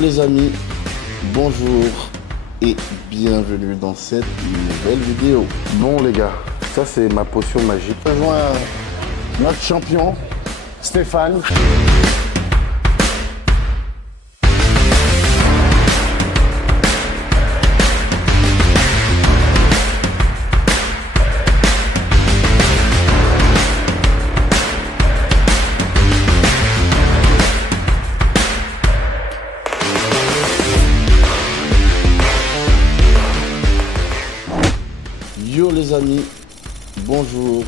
Les amis, bonjour et bienvenue dans cette nouvelle vidéo. Bon les gars, ça c'est ma potion magique. Je rejoins notre champion, Stéphane. Yo les amis, bonjour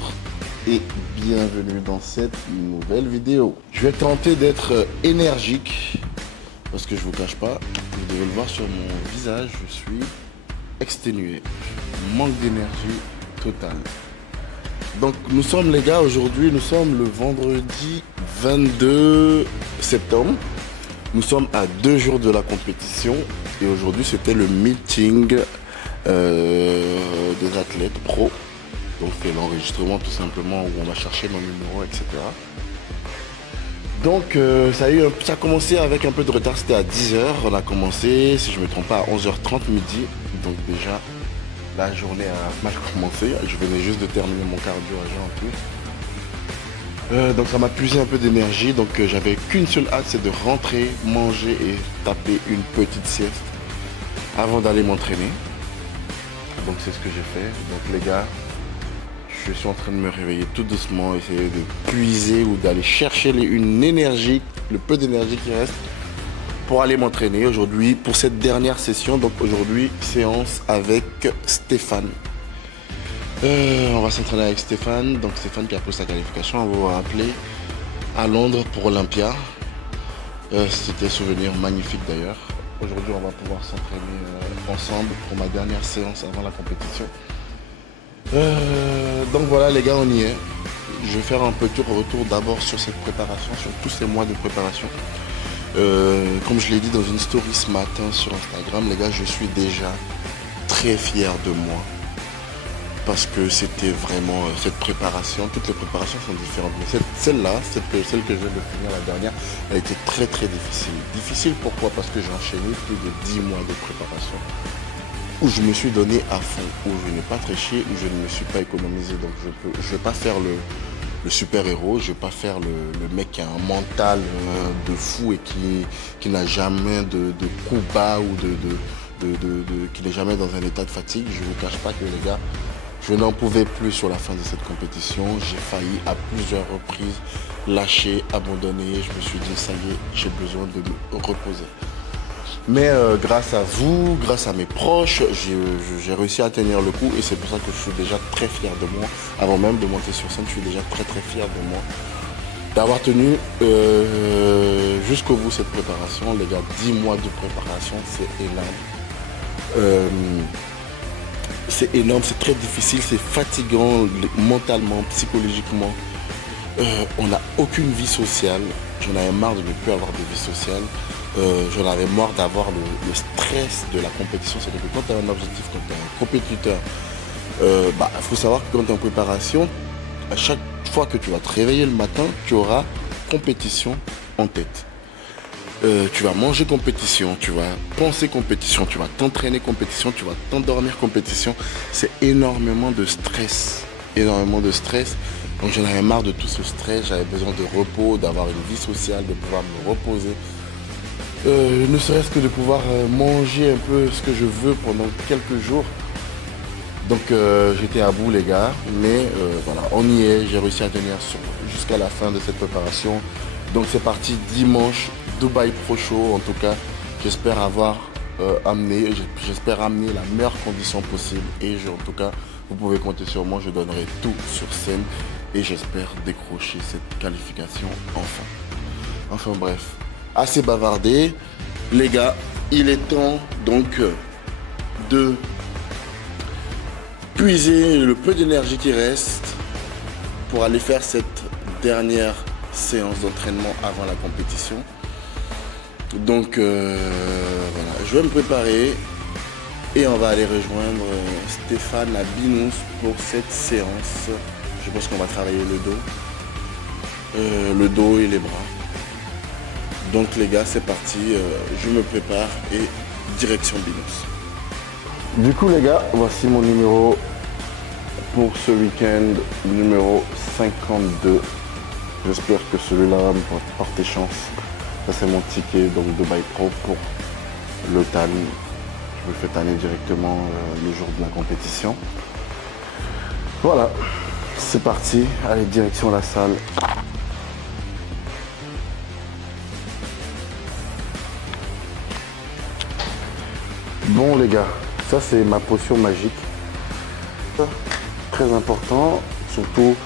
et bienvenue dans cette nouvelle vidéo. Je vais tenter d'être énergique parce que je vous cache pas, vous devez le voir sur mon visage, je suis exténué, manque d'énergie totale. Donc nous sommes les gars, aujourd'hui nous sommes le vendredi 22 septembre. Nous sommes à 2 jours de la compétition et aujourd'hui c'était le meeting des athlètes pro. Donc c'est l'enregistrement tout simplement où on va chercher nos numéros, etc. Donc ça a commencé avec un peu de retard, c'était à 10h. On a commencé, si je ne me trompe pas, à 11h30 midi. Donc déjà la journée a mal commencé. Je venais juste de terminer mon cardio à jeun en plus. Donc ça m'a puisé un peu d'énergie. Donc j'avais qu'une seule hâte, c'est de rentrer, manger et taper une petite sieste avant d'aller m'entraîner. Donc c'est ce que j'ai fait. Donc les gars, je suis en train de me réveiller tout doucement, essayer de puiser ou d'aller chercher une énergie, le peu d'énergie qui reste pour aller m'entraîner aujourd'hui pour cette dernière session. Donc aujourd'hui, séance avec Stéphane. On va s'entraîner avec Stéphane. Donc Stéphane qui a pris sa qualification, on va vous rappeler à Londres pour Olympia. C'était un souvenir magnifique d'ailleurs. Aujourd'hui, on va pouvoir s'entraîner ensemble pour ma dernière séance avant la compétition. Donc voilà les gars, on y est. Je vais faire un petit retour d'abord sur cette préparation, sur tous ces mois de préparation. Comme je l'ai dit dans une story ce matin sur Instagram, les gars, je suis déjà très fier de moi. Parce que c'était vraiment cette préparation, toutes les préparations sont différentes. Mais celle-là, celle que je viens de finir la dernière, elle était très très difficile. Difficile pourquoi? Parce que j'ai enchaîné plus de 10 mois de préparation où je me suis donné à fond, où je n'ai pas triché, où je ne me suis pas économisé. Donc je ne vais pas faire le super-héros, je ne vais pas faire le mec qui a un mental de fou et qui n'a jamais de coup bas ou qui n'est jamais dans un état de fatigue. Je ne vous cache pas que les gars, je n'en pouvais plus sur la fin de cette compétition. J'ai failli à plusieurs reprises lâcher, abandonner. Je me suis dit, ça y est, j'ai besoin de me reposer. Mais grâce à vous, grâce à mes proches, j'ai réussi à tenir le coup et c'est pour ça que je suis déjà très fier de moi. Avant même de monter sur scène, je suis déjà très très fier de moi. D'avoir tenu jusqu'au bout cette préparation. Les gars, 10 mois de préparation, c'est énorme. C'est énorme, c'est très difficile, c'est fatigant mentalement, psychologiquement. On n'a aucune vie sociale. J'en avais marre de ne plus avoir de vie sociale. J'en avais marre d'avoir le stress de la compétition. C'est-à-dire que quand tu as un objectif, quand tu es un compétiteur, il faut savoir que quand tu es en préparation, à chaque fois que tu vas te réveiller le matin, tu auras compétition en tête. Tu vas manger compétition, tu vas penser compétition, tu vas t'entraîner compétition, tu vas t'endormir compétition. C'est énormément de stress, énormément de stress. Donc j'en avais marre de tout ce stress, j'avais besoin de repos, d'avoir une vie sociale, de pouvoir me reposer. Ne serait-ce que de pouvoir manger un peu ce que je veux pendant quelques jours. Donc j'étais à bout les gars, mais voilà, on y est, j'ai réussi à tenir jusqu'à la fin de cette préparation. Donc c'est parti dimanche, Dubaï Pro Show. En tout cas, j'espère avoir j'espère amener la meilleure condition possible. Et en tout cas, vous pouvez compter sur moi, je donnerai tout sur scène. Et j'espère décrocher cette qualification enfin. Enfin bref, assez bavardé. Les gars, il est temps donc de puiser le peu d'énergie qui reste pour aller faire cette dernière séance d'entraînement avant la compétition. Donc voilà, je vais me préparer et on va aller rejoindre Stéphane à Binous pour cette séance. Je pense qu'on va travailler le dos et les bras. Donc les gars, c'est parti, je me prépare et direction Binous. Du coup les gars, voici mon numéro pour ce week-end, numéro 52. J'espère que celui-là va me porter chance. Ça c'est mon ticket donc de Dubaï Pro pour le TAN. Je me fais tanner directement le jour de la compétition. Voilà, c'est parti, allez direction la salle. Bon les gars, ça c'est ma potion magique. Très important, surtout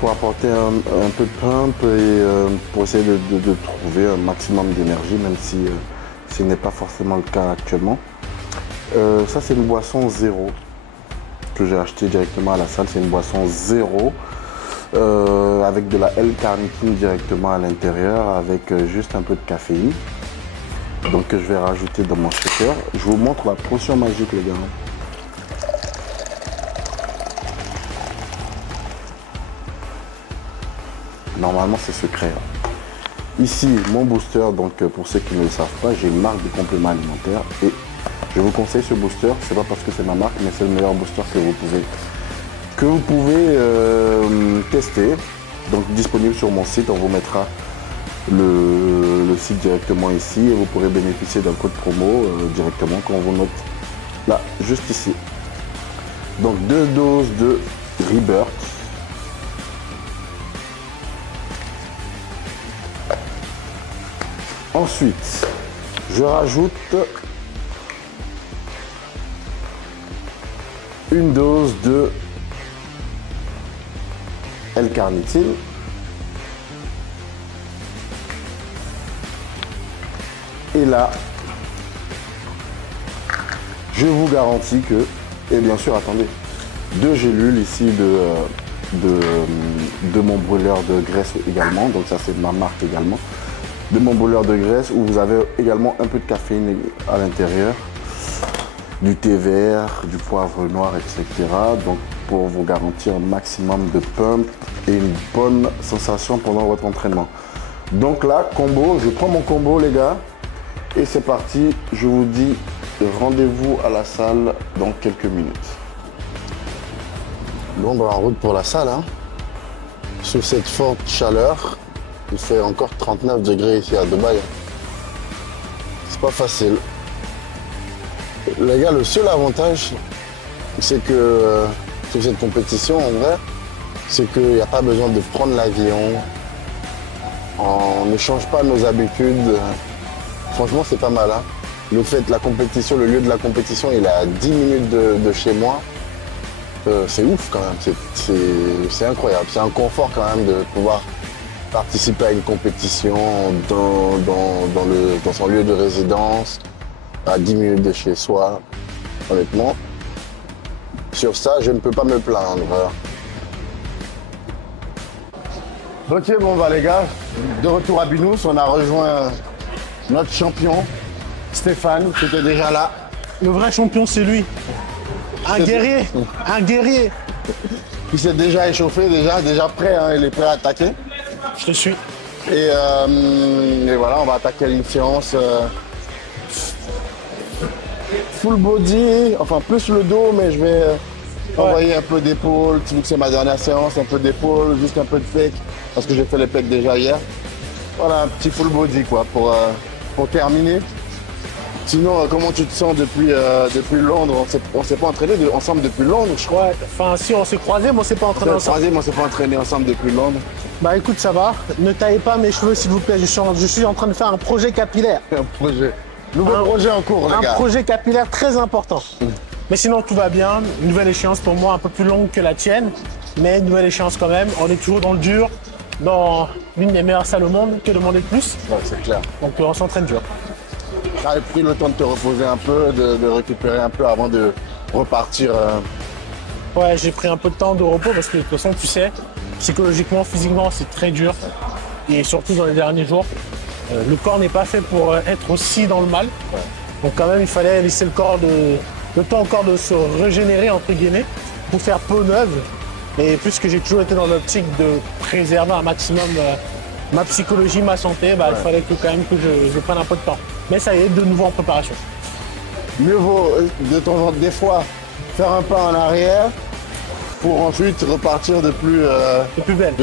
pour apporter un peu de pump et pour essayer de trouver un maximum d'énergie, même si ce n'est pas forcément le cas actuellement. Ça c'est une boisson zéro que j'ai acheté directement à la salle. C'est une boisson zéro avec de la L-carnitine directement à l'intérieur, avec juste un peu de caféine. Donc que je vais rajouter dans mon shaker. Je vous montre la potion magique les gars. Normalement c'est secret. Ici mon booster, donc pour ceux qui ne le savent pas, j'ai une marque de complément alimentaire et je vous conseille ce booster. C'est pas parce que c'est ma marque, mais c'est le meilleur booster que vous pouvez tester. Donc disponible sur mon site, on vous mettra le site directement ici et vous pourrez bénéficier d'un code promo directement qu'on vous note là, juste ici. Donc 2 doses de Rebirth. Ensuite, je rajoute une dose de L-carnitine. Et là, je vous garantis que, et bien sûr, attendez, 2 gélules ici de mon brûleur de graisse également. Donc ça, c'est ma marque également. De mon brûleur de graisse où vous avez également un peu de caféine à l'intérieur, du thé vert, du poivre noir, etc. Donc pour vous garantir un maximum de pump et une bonne sensation pendant votre entraînement. Donc là, combo, je prends mon combo les gars et c'est parti. Je vous dis rendez-vous à la salle dans quelques minutes. Bon, bah, en route pour la salle, hein. Sous cette forte chaleur. Il fait encore 39 degrés ici à Dubaï. C'est pas facile. Les gars, le seul avantage, c'est que sur cette compétition, en vrai, c'est qu'il n'y a pas besoin de prendre l'avion. On ne change pas nos habitudes. Franchement, c'est pas mal. Hein. Le fait, la compétition, le lieu de la compétition, il est à 10 minutes de chez moi. C'est ouf quand même. C'est incroyable. C'est un confort quand même de pouvoir participer à une compétition dans son lieu de résidence, à 10 minutes de chez soi, honnêtement. Sur ça, je ne peux pas me plaindre. Ok, bon bah les gars, de retour à Binous, on a rejoint notre champion, Stéphane, qui était déjà là. Le vrai champion, c'est lui. Un guerrier, un guerrier. Il s'est déjà échauffé, déjà prêt, hein, il est prêt à attaquer. Je te suis. Et voilà, on va attaquer une séance full body, enfin plus le dos, mais je vais envoyer un peu d'épaule, vu que c'est ma dernière séance, un peu d'épaule, juste un peu de pec, parce que j'ai fait les pecs déjà hier. Voilà, un petit full body quoi, pour terminer. Sinon, comment tu te sens depuis Londres? On s'est pas entraîné ensemble depuis Londres, je crois. Ouais, enfin si on s'est croisés, mais on s'est pas entraîné ensemble. On s'est pas entraîné ensemble depuis Londres. Bah écoute, ça va. Ne taillez pas mes cheveux s'il vous plaît. Je suis en train de faire un projet capillaire. Un projet. Nouveau projet en cours, les gars. Un projet capillaire très important. Mais sinon, tout va bien. Une nouvelle échéance pour moi, un peu plus longue que la tienne. Mais une nouvelle échéance quand même. On est toujours dans le dur, dans l'une des meilleures salles au monde. Que demander de plus? Ouais, c'est clair. Donc on s'entraîne dur. Tu as pris le temps de te reposer un peu, de récupérer un peu avant de repartir. Ouais, j'ai pris un peu de temps de repos parce que de toute façon, tu sais, psychologiquement, physiquement, c'est très dur. Et surtout dans les derniers jours, le corps n'est pas fait pour être aussi dans le mal. Ouais. Donc quand même, il fallait laisser le temps au corps de se régénérer, entre guillemets, pour faire peau neuve. Et puisque j'ai toujours été dans l'optique de préserver un maximum ma psychologie, ma santé, il fallait que, quand même que je prenne un peu de temps. Mais ça y est, de nouveau en préparation. Mieux vaut de temps en temps, des fois, faire un pas en arrière pour ensuite repartir de plus belle.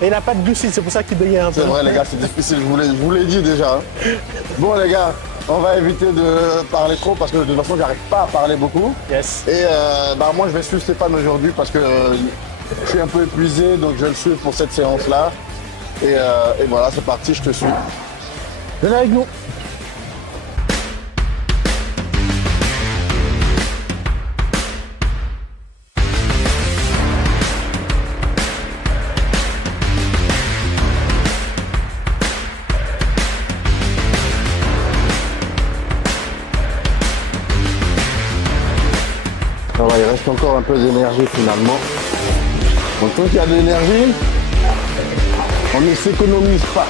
Et il n'a pas de glucides, c'est pour ça qu'il bégayait un peu. C'est vrai les gars, c'est difficile, je vous l'ai dit déjà. Hein. Bon les gars, on va éviter de parler trop parce que de toute façon j'arrive pas à parler beaucoup. Yes. Et moi je vais suivre Stéphane aujourd'hui parce que je suis un peu épuisé, donc je vais le suivre pour cette séance-là. Et voilà, c'est parti, je te suis. Venez avec nous. Il reste encore un peu d'énergie finalement. Donc quand il y a de l'énergie, on ne s'économise pas.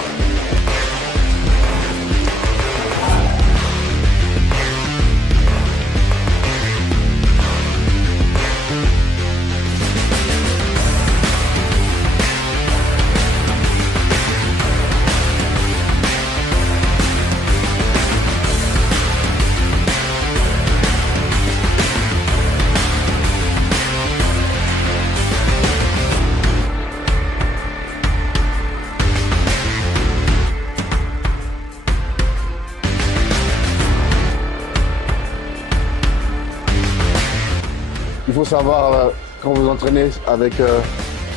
Il faut savoir, quand vous entraînez avec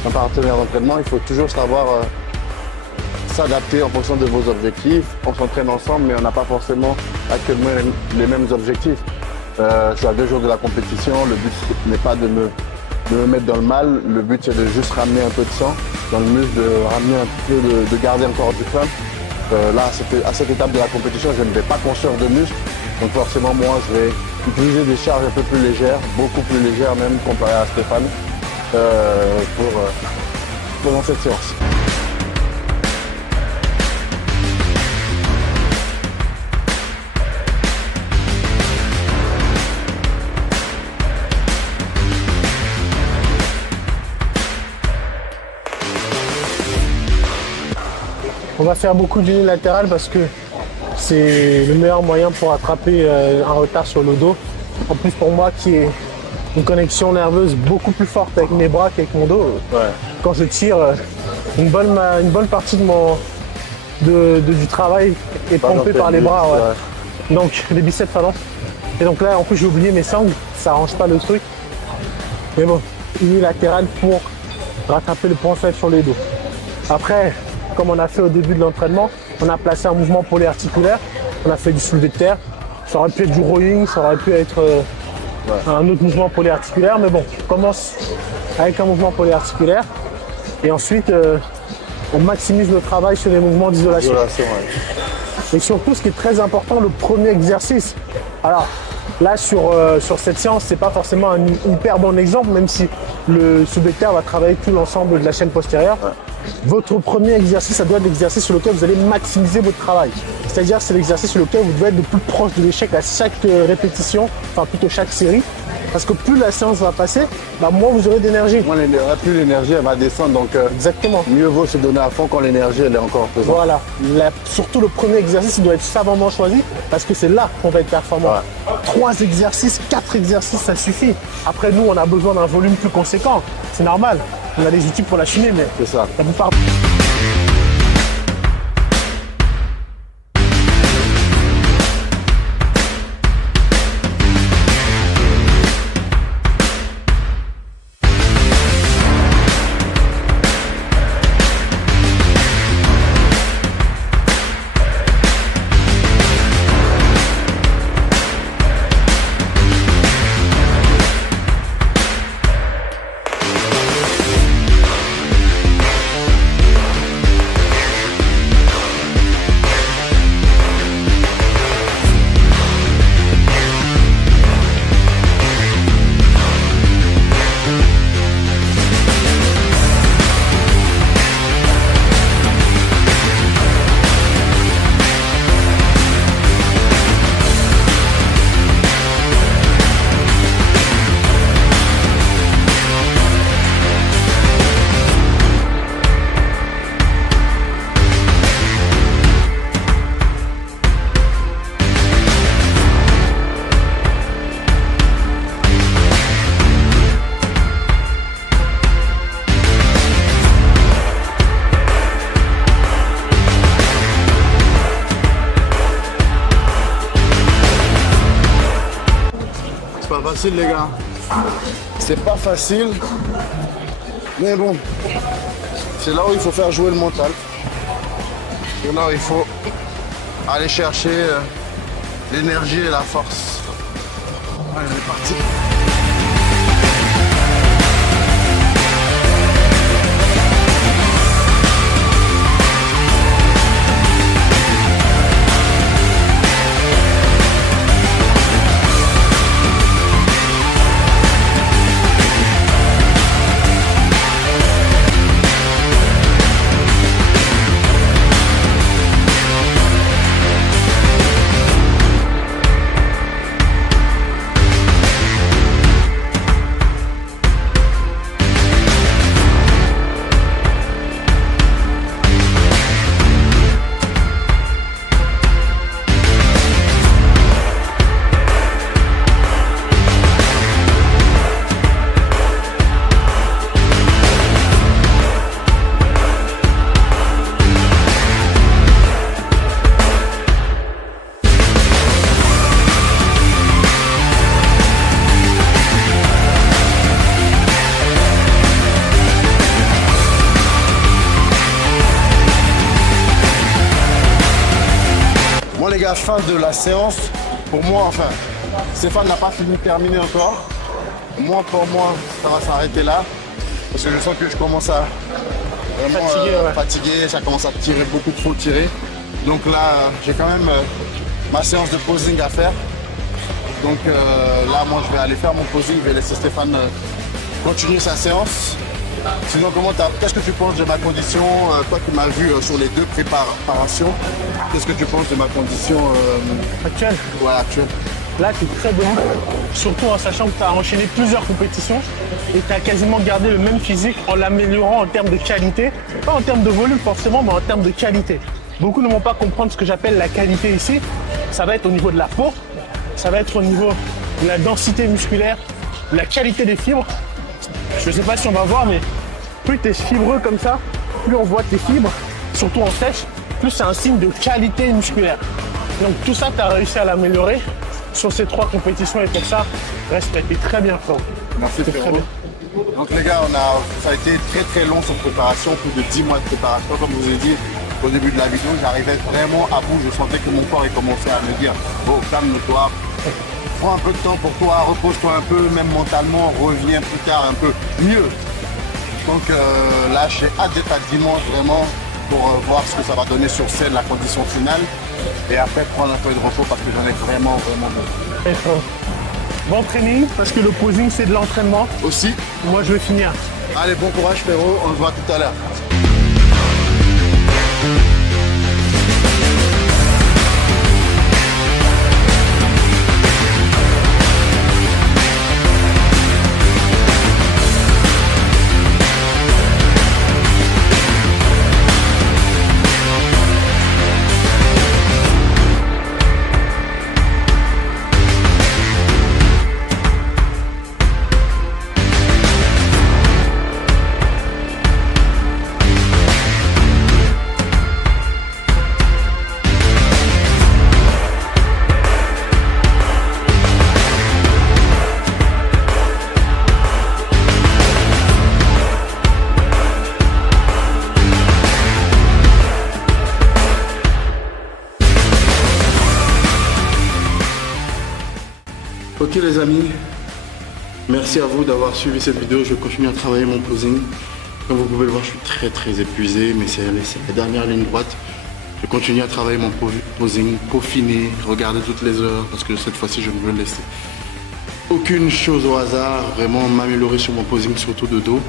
un partenaire d'entraînement, il faut toujours savoir s'adapter en fonction de vos objectifs. On s'entraîne ensemble, mais on n'a pas forcément actuellement les mêmes objectifs. Je suis à 2 jours de la compétition, le but n'est pas de me mettre dans le mal, le but c'est de juste ramener un peu de sang dans le muscle, de ramener un peu, de garder encore du fun. Là, à cette étape de la compétition, je ne vais pas construire de muscle, donc forcément moi je vais utiliser des charges un peu plus légères, beaucoup plus légères même comparé à Stéphane pendant cette séance. On va faire beaucoup d'unilatéral parce que c'est le meilleur moyen pour attraper un retard sur le dos. En plus pour moi qui ai une connexion nerveuse beaucoup plus forte avec mes bras qu'avec mon dos. Quand je tire, une bonne partie du travail est pompée par les bras. Donc les biceps pardon. Et donc là en plus j'ai oublié mes sangles, ça arrange pas le truc. Mais bon, unilatéral pour rattraper le point faible sur les dos. Après, comme on a fait au début de l'entraînement, on a placé un mouvement polyarticulaire, on a fait du soulevé de terre, ça aurait pu être du rowing, ça aurait pu être un autre mouvement polyarticulaire, mais bon, on commence avec un mouvement polyarticulaire et ensuite on maximise le travail sur les mouvements d'isolation. Et surtout, ce qui est très important, le premier exercice. Alors là, sur cette séance, c'est pas forcément un hyper bon exemple, même si le soulevé de terre va travailler tout l'ensemble de la chaîne postérieure. Votre premier exercice, ça doit être l'exercice sur lequel vous allez maximiser votre travail. C'est-à-dire, c'est l'exercice sur lequel vous devez être le plus proche de l'échec à chaque répétition, enfin plutôt chaque série. Parce que plus la séance va passer, moins vous aurez d'énergie. Plus l'énergie elle va descendre, donc exactement. Mieux vaut se donner à fond quand l'énergie elle est encore présente. Voilà. Surtout le premier exercice, il doit être savamment choisi parce que c'est là qu'on va être performant. 3 exercices, 4 exercices, ça suffit. Après, nous, on a besoin d'un volume plus conséquent. C'est normal. On a des outils pour l'achiner, mais c'est ça. La plupart... facile les gars. C'est pas facile. Mais bon, c'est là où il faut faire jouer le mental. C'est là où il faut aller chercher l'énergie et la force. Allez, on est parti. Bon les gars, fin de la séance. Pour moi, enfin, Stéphane n'a pas fini de terminer encore. Moi, pour moi, ça va s'arrêter là. Parce que je sens que je commence à vraiment fatiguer, ça commence à tirer, beaucoup trop tirer. Donc là, j'ai quand même ma séance de posing à faire. Donc là, moi, je vais aller faire mon posing, je vais laisser Stéphane continuer sa séance. Sinon, qu'est-ce que tu penses de ma condition? Toi qui m'as vu sur les deux préparations, qu'est-ce que tu penses de ma condition Actuelle? Ouais, actuelle. Là, tu es très bien, surtout en sachant que tu as enchaîné plusieurs compétitions et tu as quasiment gardé le même physique en l'améliorant en termes de qualité. Pas en termes de volume forcément, mais en termes de qualité. Beaucoup ne vont pas comprendre ce que j'appelle la qualité ici. Ça va être au niveau de la peau, ça va être au niveau de la densité musculaire, de la qualité des fibres. Je ne sais pas si on va voir, mais plus tu es fibreux comme ça, plus on voit tes fibres, surtout en sèche, plus c'est un signe de qualité musculaire. Donc tout ça, tu as réussi à l'améliorer sur ces 3 compétitions et pour ça, respect, t'es très bien fort. Merci frérot. Donc les gars, ça a été très très long cette préparation, plus de 10 mois de préparation. Comme je vous ai dit au début de la vidéo, j'arrivais vraiment à bout. Je sentais que mon corps commençait à me dire « Bon, calme-toi, prends un peu de temps pour toi, repose-toi un peu, même mentalement, reviens plus tard un peu mieux. » Donc là, j'ai hâte d'être à dimanche vraiment pour voir ce que ça va donner sur scène, la condition finale. Et après, prendre un peu de repos parce que j'en ai vraiment besoin. Bon training, parce que le posing, c'est de l'entraînement. Aussi. Moi, je vais finir. Allez, bon courage, frérot. On se voit tout à l'heure. Ok les amis, merci à vous d'avoir suivi cette vidéo. Je continue à travailler mon posing. Comme vous pouvez le voir, je suis très épuisé, mais c'est la dernière ligne droite. Je continue à travailler mon posing, peaufiner, regarder toutes les heures, parce que cette fois-ci je ne veux laisser aucune chose au hasard, vraiment m'améliorer sur mon posing, surtout de dos.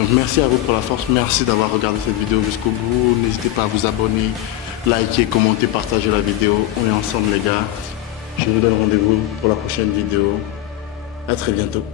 Donc merci à vous pour la force, merci d'avoir regardé cette vidéo jusqu'au bout. N'hésitez pas à vous abonner, liker, commenter, partager la vidéo. On est ensemble les gars. Je vous donne rendez-vous pour la prochaine vidéo. À très bientôt.